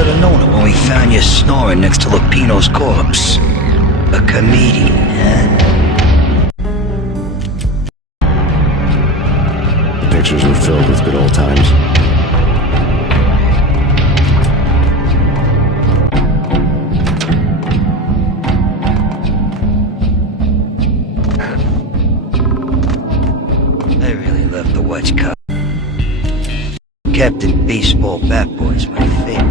should have known it when we found you snoring next to Lupino's corpse. A comedian, huh? The pictures were filled with good old times. I really love to watch Captain Baseball Bat Boy's my favorite.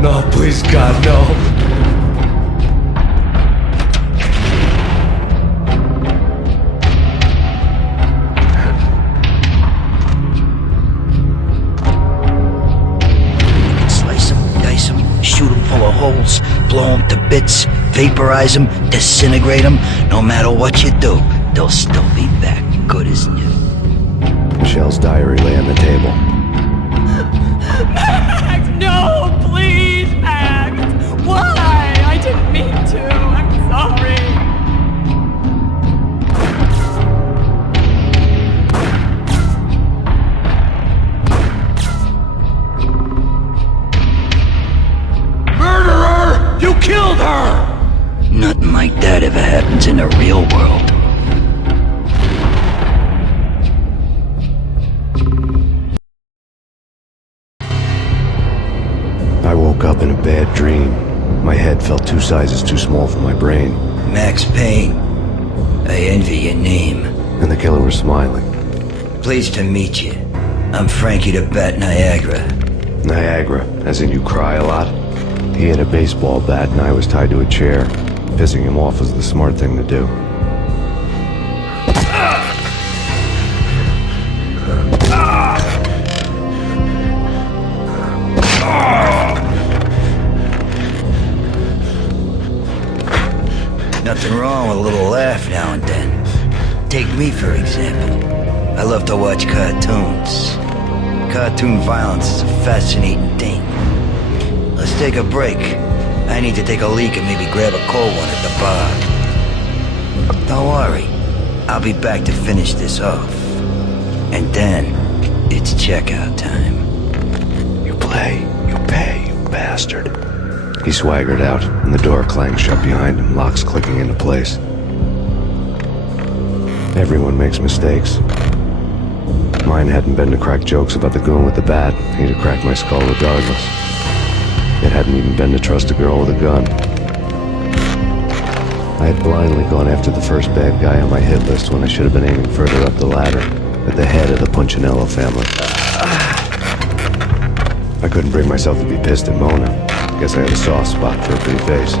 No, please God, no. Slice them, dice them, shoot them full of holes, blow them to bits, vaporize them, disintegrate them. No matter what you do, they'll still be back, good as new. Michelle's diary lay on the table. Max, no, please, Max. Why? I didn't mean to. I'm sorry. Murderer! You killed her! Nothing like that ever happens in the real world. I woke up in a bad dream. My head felt 2 sizes too small for my brain. Max Payne, I envy your name. And the killer was smiling. Pleased to meet you. I'm Frankie the Bat Niagara. Niagara, as in you cry a lot? He had a baseball bat and I was tied to a chair. Pissing him off was the smart thing to do. Nothing wrong with a little laugh now and then. Take me, for example. I love to watch cartoons. Cartoon violence is a fascinating thing. Let's take a break. I need to take a leak and maybe grab a cold one at the bar. Don't worry. I'll be back to finish this off. And then, it's checkout time. You play, you pay, you bastard. He swaggered out, and the door clanged shut behind him, locks clicking into place. Everyone makes mistakes. Mine hadn't been to crack jokes about the goon with the bat. He'd have cracked my skull regardless. It hadn't even been to trust a girl with a gun. I had blindly gone after the first bad guy on my hit list when I should have been aiming further up the ladder, at the head of the Punchinello family. I couldn't bring myself to be pissed at Mona. Guess I had a soft spot for a pretty face.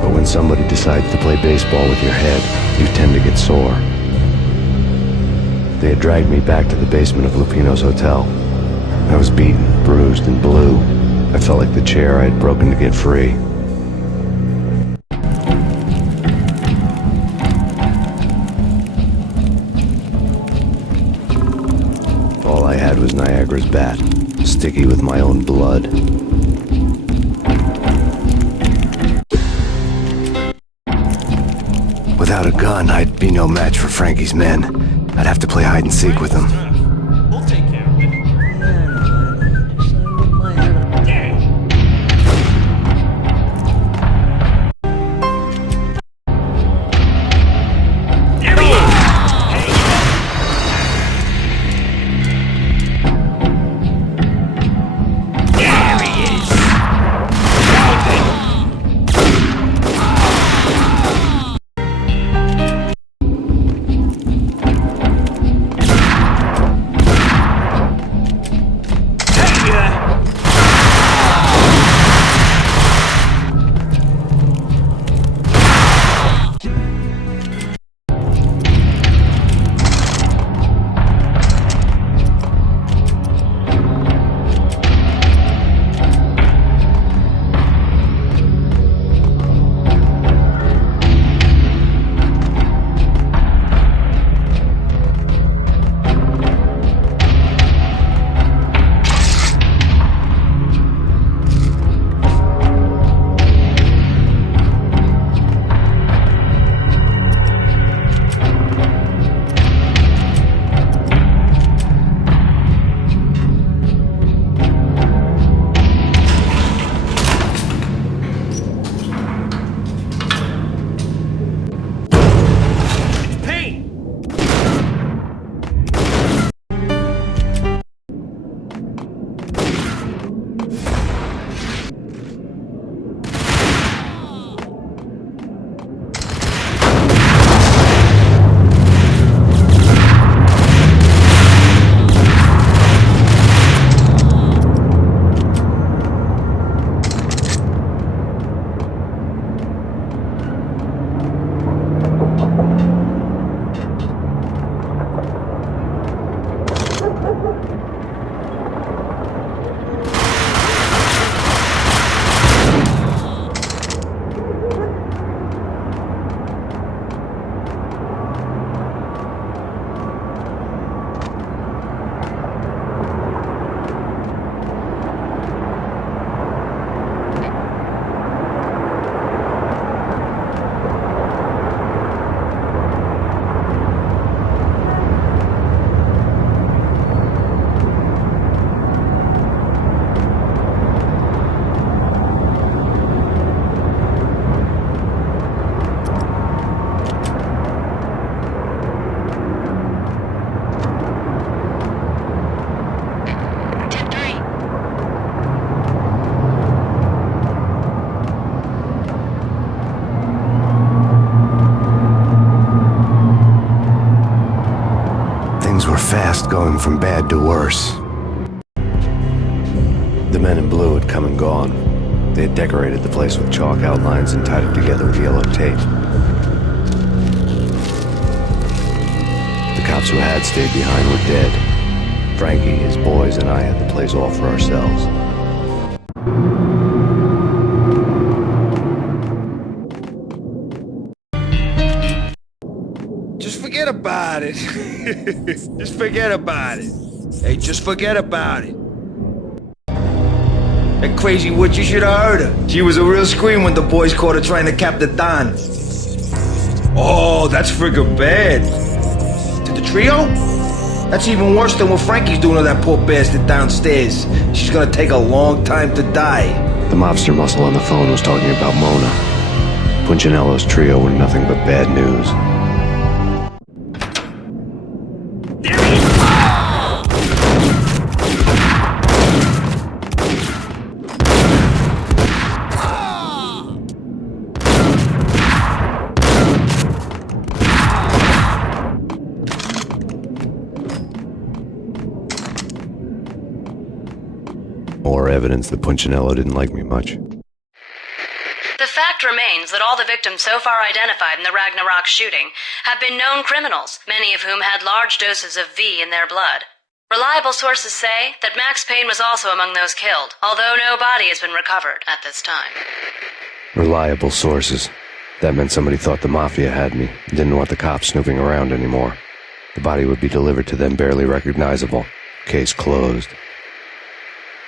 But when somebody decides to play baseball with your head, you tend to get sore. They had dragged me back to the basement of Lupino's hotel. I was beaten, bruised, and blue. I felt like the chair I had broken to get free. All I had was Niagara's bat, sticky with my own blood. Without a gun, I'd be no match for Frankie's men. I'd have to play hide and seek with them. We'll take care of it. fast going from bad to worse. The men in blue had come and gone. They had decorated the place with chalk outlines and tied it together with yellow tape. The cops who had stayed behind were dead. Frankie, his boys, and I had the place all for ourselves. Just forget about it. Just forget about it. Hey, just forget about it. That crazy witch, you should have heard her. She was a real scream when the boys caught her trying to cap the Don. Oh, that's friggin' bad. To the trio? That's even worse than what Frankie's doing to that poor bastard downstairs. She's gonna take a long time to die. The mobster muscle on the phone was talking about Mona. Punchinello's trio were nothing but bad news. More evidence that Punchinello didn't like me much. The fact remains that all the victims so far identified in the Ragnarok shooting have been known criminals, many of whom had large doses of V in their blood. Reliable sources say that Max Payne was also among those killed, although no body has been recovered at this time. Reliable sources. That meant somebody thought the Mafia had me, didn't want the cops snooping around anymore. The body would be delivered to them barely recognizable. Case closed.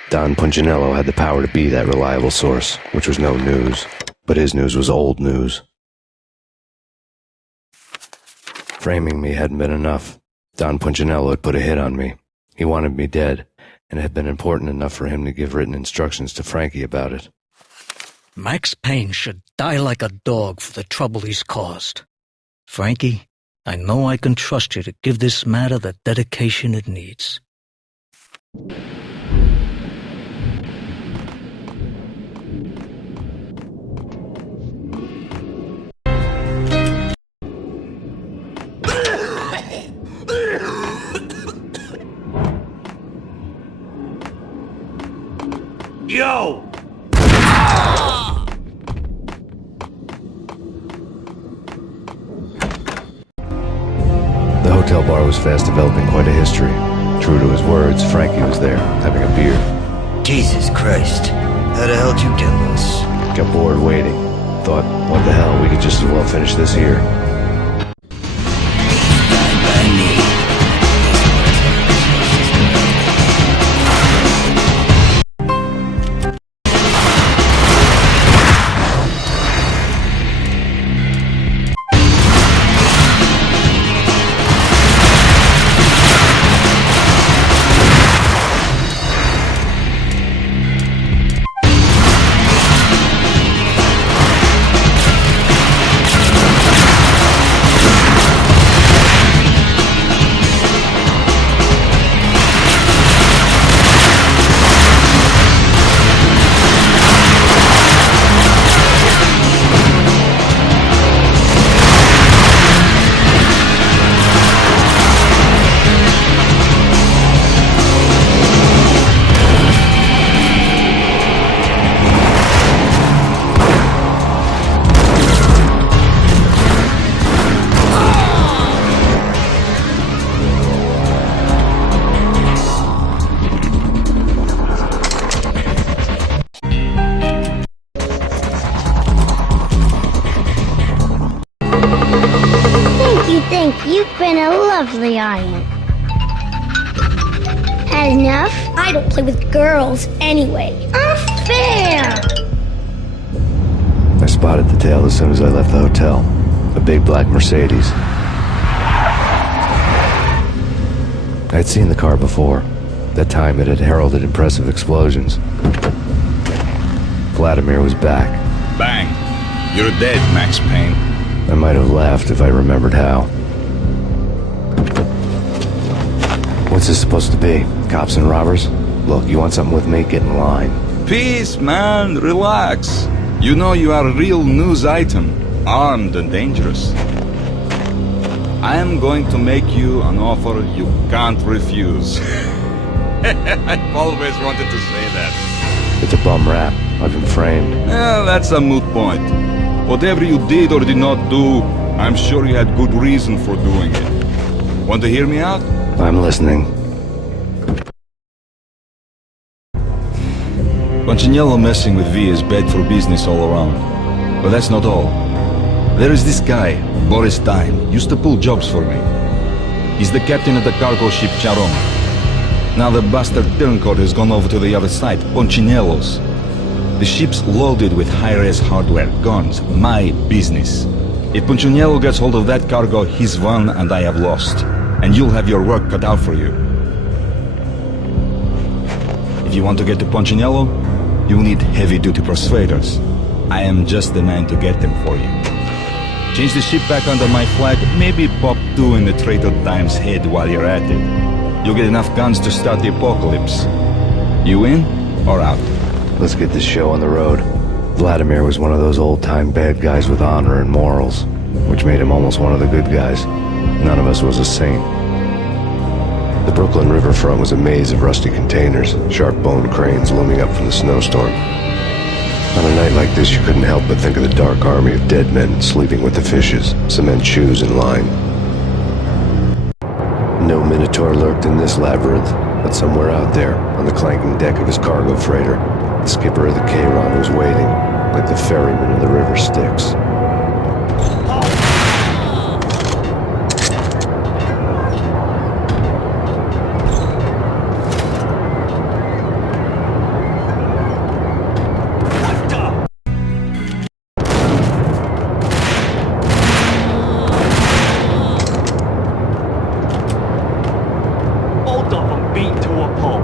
Don Punchinello had the power to be that reliable source, which was no news. But his news was old news. Framing me hadn't been enough. Don Punchinello had put a hit on me. He wanted me dead, and it had been important enough for him to give written instructions to Frankie about it. Max Payne should die like a dog for the trouble he's caused. Frankie, I know I can trust you to give this matter the dedication it needs. Yo! The hotel bar was fast developing quite a history. True to his words, Frankie was there, having a beer. Jesus Christ. How the hell did you get loose? Got bored waiting. Thought, what the hell, we could just as well finish this here. Fine by me. You've been a lovely audience. Had enough? I don't play with girls anyway. Unfair! I spotted the tail as soon as I left the hotel. A big black Mercedes. I'd seen the car before. That time it had heralded impressive explosions. Vladimir was back. Bang! You're dead, Max Payne. I might have laughed if I remembered how. What's this supposed to be? Cops and robbers? Look, you want something with me? Get in line. Peace, man. Relax. You know you are a real news item. Armed and dangerous. I am going to make you an offer you can't refuse. I've always wanted to say that. It's a bum rap. I've been framed. Well, that's a moot point. Whatever you did or did not do, I'm sure you had good reason for doing it. Want to hear me out? I'm listening. Punchinello messing with V is bad for business all around. But that's not all. There is this guy, Boris Time, used to pull jobs for me. He's the captain of the cargo ship Charon. Now the bastard turncoat has gone over to the other side, Punchinello's. The ship's loaded with high-res hardware, guns, my business. If Punchinello gets hold of that cargo, he's won and I have lost. And you'll have your work cut out for you. If you want to get to Punchinello, you'll need heavy-duty persuaders. I am just the man to get them for you. Change the ship back under my flag, maybe pop 2 in the Traitor Time's head while you're at it. You'll get enough guns to start the apocalypse. You in or out? Let's get this show on the road. Vladimir was one of those old-time bad guys with honor and morals, which made him almost one of the good guys. None of us was a saint. The Brooklyn riverfront was a maze of rusty containers, sharp-boned cranes looming up from the snowstorm. On a night like this, you couldn't help but think of the dark army of dead men sleeping with the fishes, cement shoes in line. No Minotaur lurked in this labyrinth, but somewhere out there, on the clanking deck of his cargo freighter, the skipper of the Chiron was waiting, like the ferryman in the river Styx. Both of them beat to a pulp.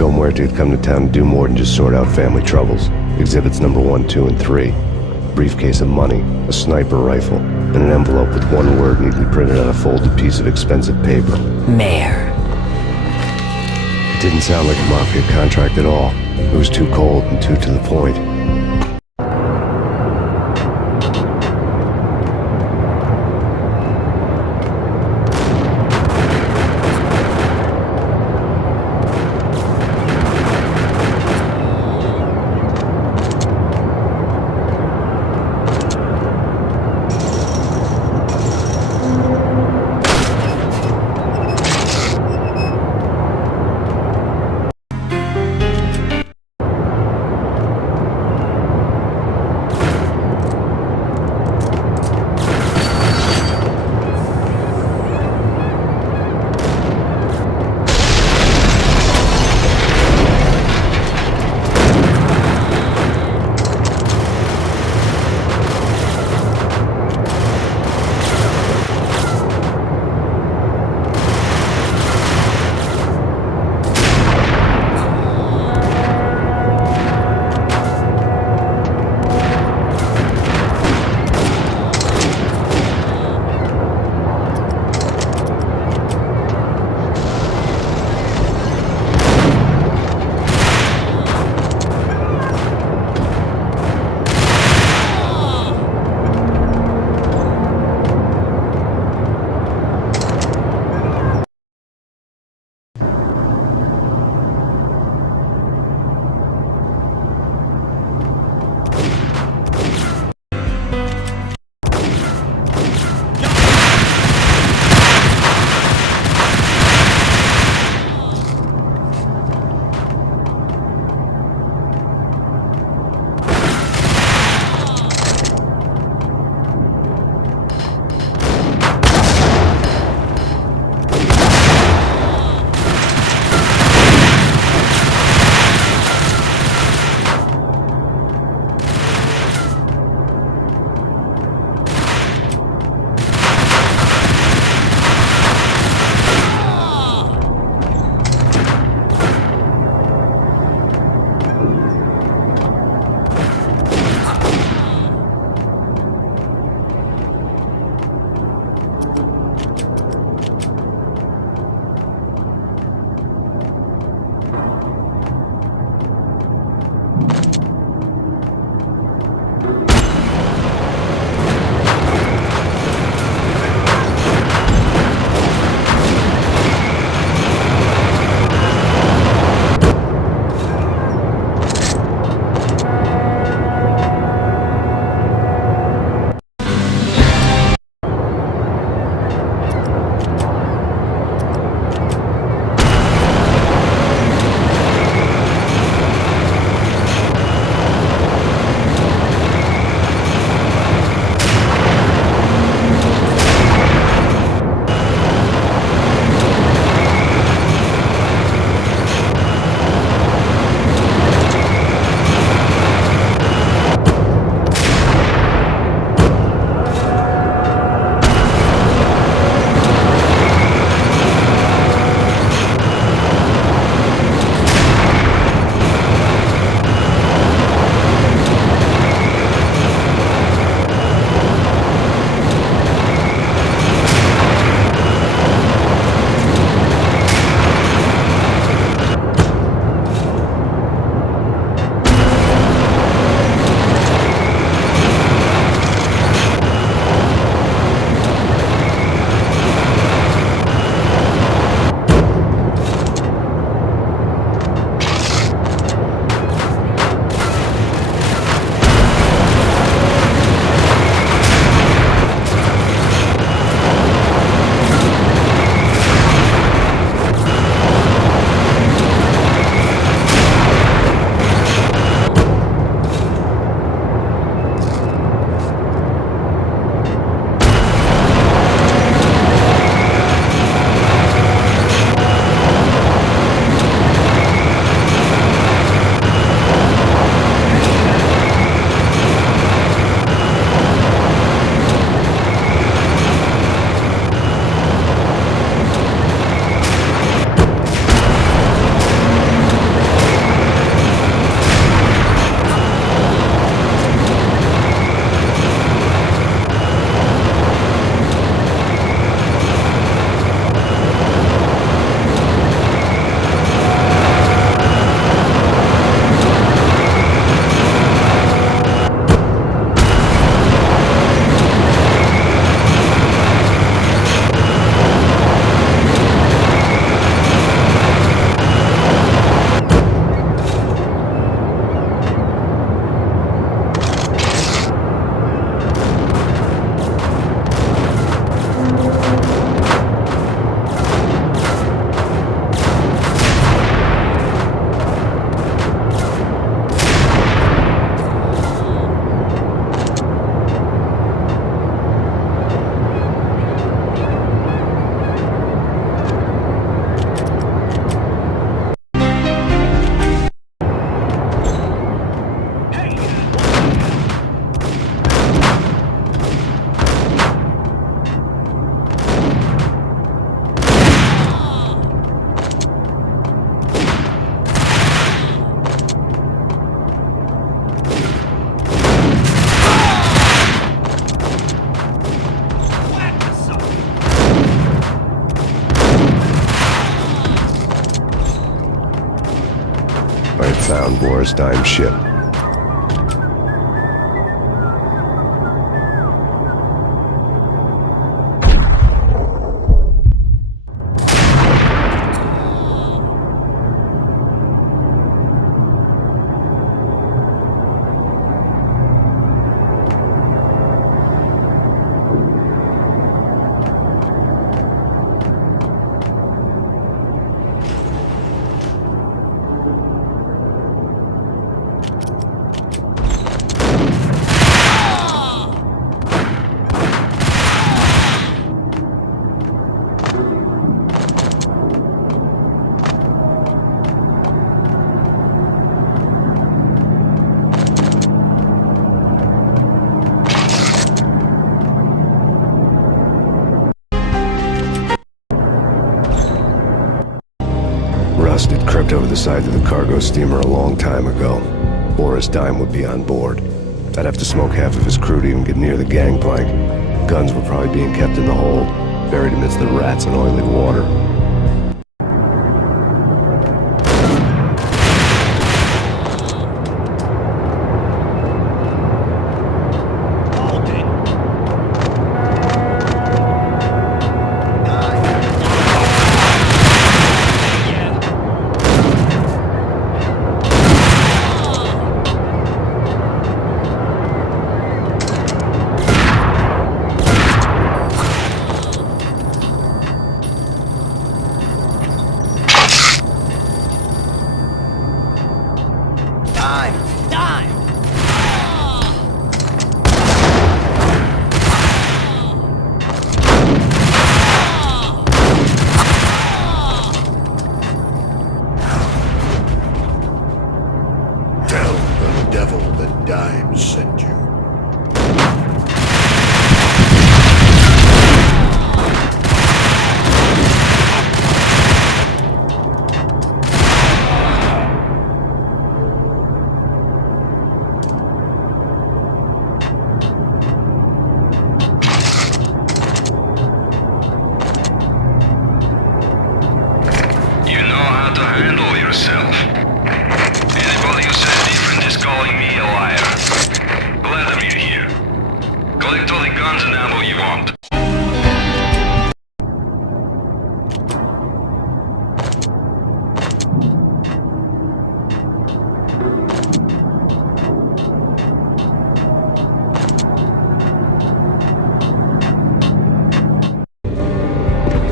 Chico Muerte had come to town to do more than just sort out family troubles. Exhibits number 1, 2, and 3. Briefcase of money, a sniper rifle, and an envelope with one word neatly printed on a folded piece of expensive paper. Mayor. It didn't sound like a Mafia contract at all. It was too cold and too to the point. found Boris Dime's ship. Rust had crept over the side of the cargo steamer a long time ago. Boris Dime would be on board. I'd have to smoke half of his crew to even get near the gangplank. Guns were probably being kept in the hold, buried amidst the rats and oily water.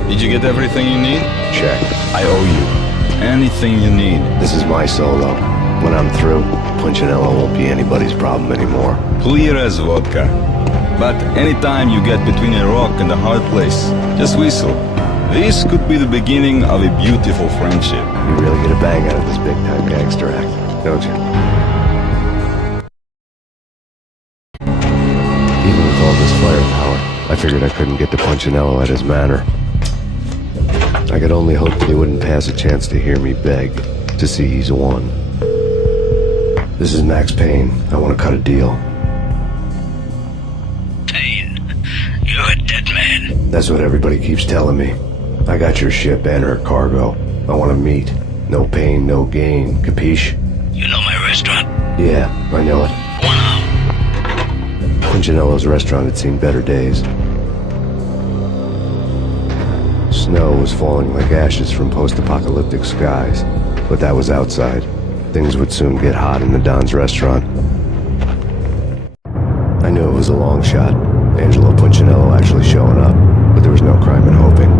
Did you get everything you need? Check. I owe you. Anything you need. This is my solo. When I'm through, Punchinello won't be anybody's problem anymore. Clear as vodka. But anytime you get between a rock and a hard place, just whistle. This could be the beginning of a beautiful friendship. You really get a bang out of this big-time gangster act, don't you? Even with all this firepower, I figured I couldn't get to Punchinello at his manor. I could only hope that he wouldn't pass a chance to hear me beg, to see he's won. This is Max Payne. I want to cut a deal. Payne, you're a dead man. That's what everybody keeps telling me. I got your ship and her cargo. I want to meet. No pain, no gain. Capiche? You know my restaurant? Yeah, I know it. 1 hour. Punchinello's restaurant had seen better days. Snow was falling like ashes from post-apocalyptic skies, but that was outside. Things would soon get hot in the Don's restaurant. I knew it was a long shot, Angelo Punchinello actually showing up, but there was no crime in hoping.